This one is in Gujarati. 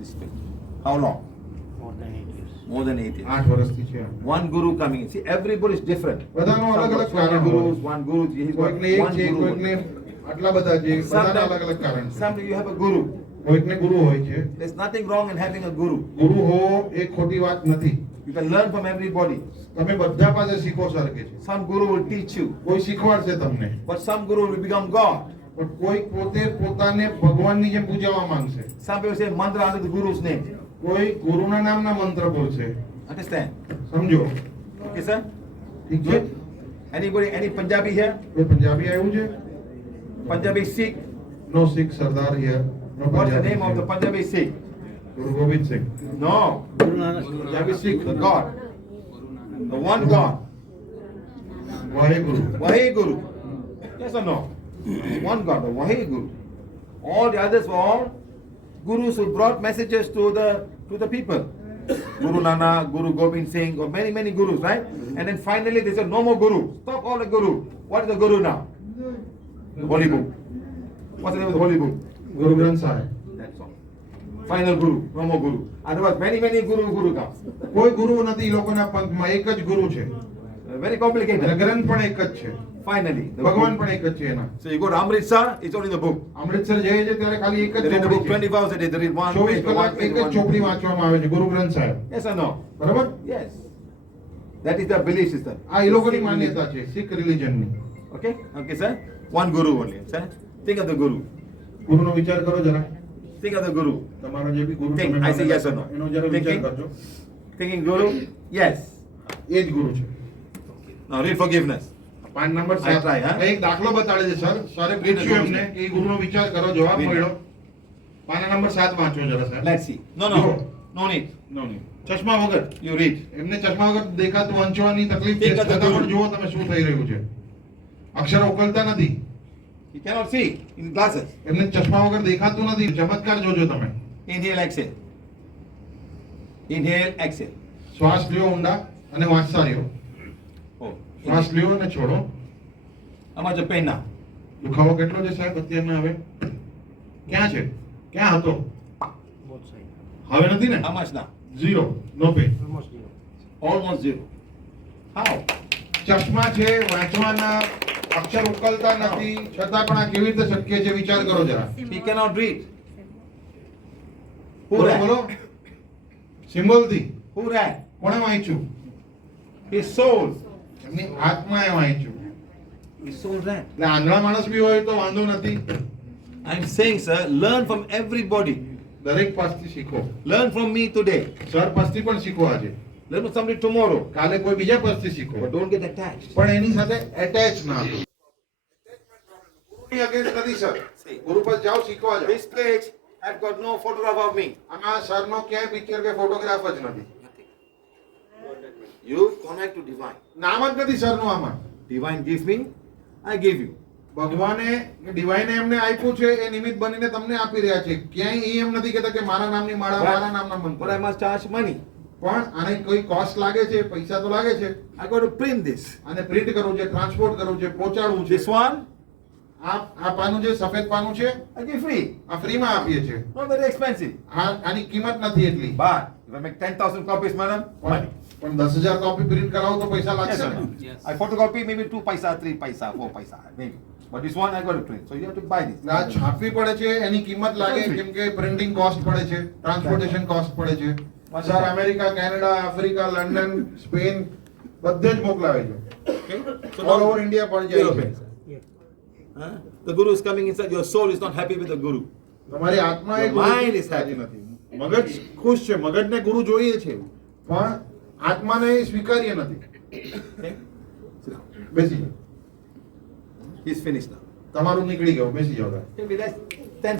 this faith? How long? More than 8 years. More than 8 years. 8 વર્ષથી છે. One guru coming. See, everybody is different. બધાનો Some અલગ got અલગ 20 કારણ gurus, હોય. one guru. He's got કોઈકને એક one છે, guru. કોઈકને આટલા બધા છે, બધાના અલગ અલગ કારણ છે. Sometimes you have a guru. કોઈકને ગુરુ હોય છે. There's nothing wrong in having a guru. ગુરુ હો એ ખોટી વાત નથી. You can learn from everybody. તમે બધા પાસે શીખો સરખે છે. Some guru will teach you, કોઈ શીખવાડશે તમને, but some guru will become God. પણ કોઈ પોતે પોતાને ભગવાનની જેમ પૂજવા માંગશે. Some people say mantra under the guru's name. કોઈ ગુરુના નામના મંત્ર બોલશે. Understand? સમજો? Okay, sir? ઠીક છે? Anybody, any Punjabi here? કોઈ પંજાબી આવ્યું છે? Punjabi Sikh? No Sikh sardar here. No What's the Punjabi name of the Sikh. Punjabi Sikh? ગુરુ ગોવિંદ સિંહ. No. Guru Nanak. Punjabi Sikh, the God. The one God. વાહેગુરુ. Vaheguru. Yes or no? One God, the Vaheguru. All the others were all gurus who brought messages to the people. Guru Nanak, Guru Gobind Singh, or many gurus, right? And then finally they said, no more guru. Stop all the guru. What is the guru now? The Holy Book. What's the name of the Holy Book? ગુરુ ગ્રંથ સાહેબ. That's all. Final guru, no more guru. Otherwise, many guru comes. કોઈ ગુરુ નથી, એ લોકોના પંથમાં એક જ ગુરુ છે. Very અને complicated. ગ્રંથ પણ એક જ છે. Finally, the ભગવાન book. પણ એક જ છે એના. So you go to Amritsar, it's only the book. Amritsar જઈએ છે ત્યારે ખાલી એક જ They read the book ચોપડી 24 hours a day. They read one 24 page, કલાક one page, એક જ one ચોપડી page. વાંચવામાં આવે છે ગુરુ ગ્રંથ સાહેબ. Yes or no? બરાબર? Yes. That is the belief system. આ એ લોકોની માન્યતા છે Sikh રિલિજનની. Okay? Okay, sir? One guru only, sir? Think of the guru. ગુરુનો વિચાર કરો જરા. Think of the guru. તમારો જે બી ગુરુ Think. તમે I say માનેલા yes or છો, no. એનો જરા વિચાર Thinking? કરજો. Thinking guru? Yes. એ જ ગુરુ છે. Now read forgiveness. 5 number I try, huh? એક દાખલો બતાડે છે સર. સરે Read the પૂછ્યું rules. એમને કે એ ગુરુનો વિચાર કરો, જવાબ Read. મળ્યો. પાના નંબર 7 વાંચો જરા સાહેબ. Let's see. No. No need. નો નહીં. ચશ્મા વગર. You read. એમને ચશ્મા વગર દેખાતું વંચવાની તકલીફ છે. Think of the છતાં guru. પણ જુઓ તમે શું થઈ રહ્યું છે. અક્ષર ઉકલતા નથી. You cannot see in glasses. એમને ચશ્મા વગર દેખાતું નથી. ચમત્કાર જોજો તમે. Inhale, exhale. Inhale, exhale. શ્વાસ લ્યો ઊંડા અને વાંચતા રહ્યો. Oh. શ્વાસ લ્યો અને છોડો. How much of pain now? દુખાવો કેટલો છે સાહેબ અત્યારના હવે? ક્યાં છે? ક્યાં હતો? Both sides. હવે નથી ને? How much now? 0. No pain. Almost zero. Almost zero. How? ચશ્મા છે, વાંચવાના અક્ષર ઉકલતા નથી, છતાં પણ આ કેવી રીતે શક્ય છે વિચાર કરો જરા. He cannot read. Who બોલો ran? બોલો. સિમ્બોલથી Who ran? કોણે વાંચ્યું? His soul. એમની આત્માએ વાંચ્યું. His soul ran. એટલે આંધળા માણસ બી હોય તો વાંધો નથી. I'm saying, sir, learn from everybody. દરેક પાસથી શીખો. Learn from me today. Sir પાસથી પણ શીખો આજે. Learn from somebody tomorrow. કાલે કોઈ બીજા પાસથી શીખો. But don't get attached. પણ એની સાથે એટેચ ના થો. ગુરુની અગેન્સ્ટ નથી સર. ગુરુ પાસે જાઓ, શીખવા જાઓ. This page, I've got no photograph of me. આમાં સરનો ક્યાંય પિક્ચર કે ફોટોગ્રાફ જ નથી. You connect to divine. નામ જ નથી સરનું આમાં. Divine gives me, I give you. ભગવાને ડિવાઇને એમને આપ્યું છે, એ નિમિત્ત બનીને તમને આપી રહ્યા છે. ક્યાંય એ એમ નથી કહેતા કે મારા નામની માળા, મારા નામના But I મંત્ર. must charge money. પણ આને કોઈ કોસ્ટ લાગે છે, પૈસા તો લાગે છે. I got to print this. આને પ્રિન્ટ કરવું છે, ટ્રાન્સપોર્ટ કરવું છે, પહોંચાડવું છે. This one, આ પાનું જે સફેદ પાનું છે, I give free. આ ફ્રીમાં આપીએ છે. Not very expensive. આની કિંમત નથી એટલી. But if I make 10,000 copies, madam, money. પણ 10,000 કોપી પ્રિન્ટ કરાવો તો પૈસા Yes લાગશે or ને. no? I photocopy maybe 2 paisa, 3 paisa, 4 paisa, maybe. But this one I got to print. So you have to buy this. એટલે આ છાપવી પડે છે, એની કિંમત લાગે કેમ કે પ્રિન્ટિંગ કોસ્ટ પડે છે, ટ્રાન્સપોર્ટેશન કોસ્ટ પડે છે. Sir America, Canada, Africa, London, Spain બધે જ મોકલાવે છે. Okay? So all now, over India પડી જાય છે. Yeah. huh? The guru is coming inside. Your soul is not happy with the guru. તમારી આત્મા એ Your mind is happy. નથી. મગજ ખુશ છે, મગજને ગુરુ જોઈએ છે, પણ આત્માને એ સ્વીકાર્ય નથી. Okay? Sit down. બેસી જાઓ. He's finished now. તમારું નીકળી ગયું, બેસી જાઓ. Okay, let's